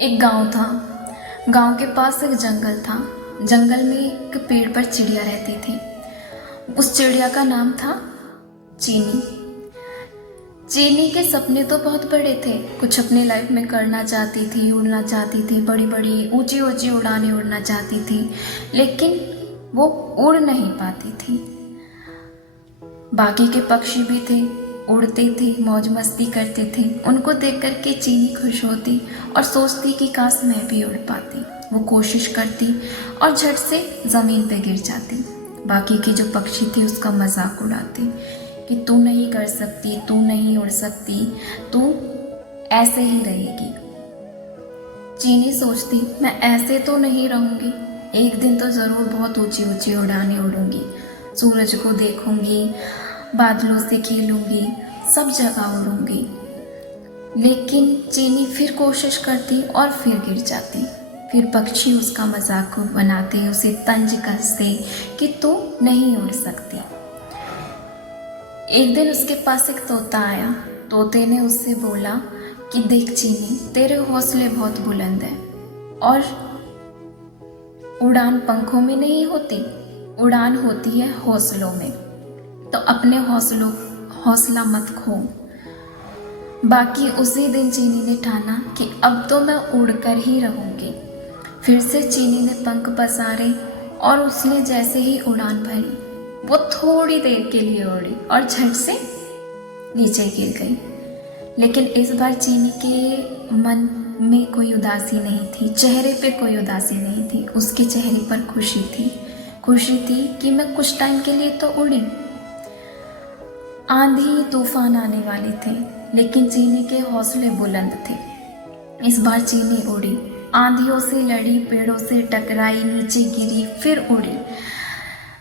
एक गांव था। गांव के पास एक जंगल था। जंगल में एक पेड़ पर चिड़िया रहती थी। उस चिड़िया का नाम था चीनी। चीनी के सपने तो बहुत बड़े थे। कुछ अपने लाइफ में करना चाहती थी, उड़ना चाहती थी, बड़ी बड़ी ऊंची ऊंची उड़ानें उड़ना चाहती थी, लेकिन वो उड़ नहीं पाती थी। बाकी के पक्षी भी थे, उड़ते थे, मौज मस्ती करते थे। उनको देख कर के चीनी खुश होती और सोचती कि काश मैं भी उड़ पाती। वो कोशिश करती और झट से ज़मीन पे गिर जाती। बाकी के जो पक्षी थे उसका मजाक उड़ाते कि तू नहीं कर सकती, तू नहीं उड़ सकती, तू ऐसे ही रहेगी। चीनी सोचती मैं ऐसे तो नहीं रहूँगी, एक दिन तो ज़रूर बहुत ऊंची ऊंची उड़ानें उड़ूंगी, सूरज को देखूंगी, बादलों से खेलूंगी, सब जगह उड़ूंगी। लेकिन चीनी फिर कोशिश करती और फिर गिर जाती। फिर पक्षी उसका मजाक बनाते, उसे तंज कसते कि तू नहीं उड़ सकती। एक दिन उसके पास एक तोता आया। तोते ने उससे बोला कि देख चीनी, तेरे हौसले बहुत बुलंद हैं और उड़ान पंखों में नहीं होती, उड़ान होती है हौसलों में। तो अपने हौसला मत खो। बाकी उसी दिन चीनी ने ठाना कि अब तो मैं उड़कर ही रहूंगी। फिर से चीनी ने पंख पसारे और उसने जैसे ही उड़ान भरी, वो थोड़ी देर के लिए उड़ी और झट से नीचे गिर गई। लेकिन इस बार चीनी के मन में कोई उदासी नहीं थी, चेहरे पे कोई उदासी नहीं थी। उसके चेहरे पर खुशी थी। खुशी थी कि मैं कुछ टाइम के लिए तो उड़ी। आंधी तूफान आने वाले थे, लेकिन चीनी के हौसले बुलंद थे। इस बार चीनी उड़ी, आंधियों से लड़ी, पेड़ों से टकराई, नीचे गिरी, फिर उड़ी।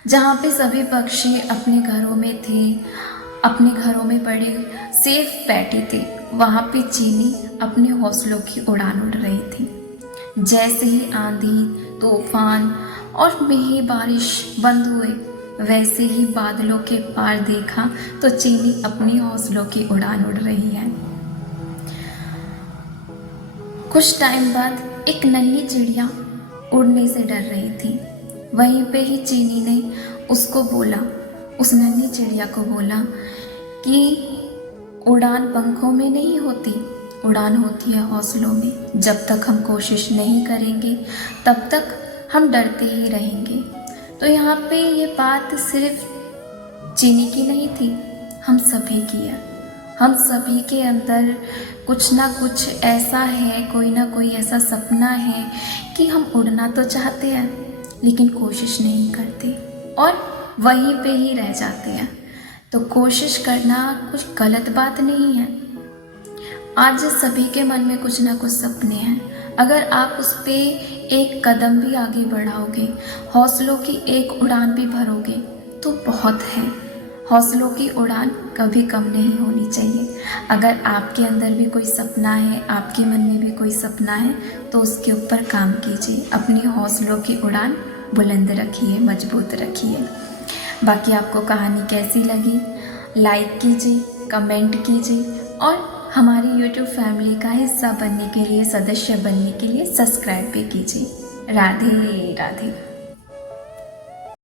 जहाँ पे सभी पक्षी अपने घरों में थे, अपने घरों में बड़े सेफ बैठे थे, वहाँ पे चीनी अपने हौसलों की उड़ान उड़ रही थी। जैसे ही आंधी, तूफान और मेघ बारिश बंद हुए, वैसे ही बादलों के पार देखा तो चीनी अपनी हौसलों की उड़ान उड़ रही है। कुछ टाइम बाद एक नन्ही चिड़िया उड़ने से डर रही थी। वहीं पे ही चीनी ने उसको बोला, उस नन्ही चिड़िया को बोला कि उड़ान पंखों में नहीं होती, उड़ान होती है हौसलों में। जब तक हम कोशिश नहीं करेंगे तब तक हम डरते ही रहेंगे। तो यहाँ पे ये बात सिर्फ चीनी की नहीं थी, हम सभी की है। हम सभी के अंदर कुछ ना कुछ ऐसा है, कोई ना कोई ऐसा सपना है कि हम उड़ना तो चाहते हैं लेकिन कोशिश नहीं करते और वहीं पे ही रह जाते हैं। तो कोशिश करना कुछ गलत बात नहीं है। आज सभी के मन में कुछ ना कुछ सपने हैं। अगर आप उस पे एक कदम भी आगे बढ़ाओगे, हौसलों की एक उड़ान भी भरोगे तो बहुत है। हौसलों की उड़ान कभी कम नहीं होनी चाहिए। अगर आपके अंदर भी कोई सपना है, आपके मन में भी कोई सपना है, तो उसके ऊपर काम कीजिए। अपनी हौसलों की उड़ान बुलंद रखिए, मजबूत रखिए। बाकी आपको कहानी कैसी लगी, लाइक कीजिए, कमेंट कीजिए और हमारी YouTube फैमिली का हिस्सा बनने के लिए, सदस्य बनने के लिए सब्सक्राइब भी कीजिए। राधे राधे।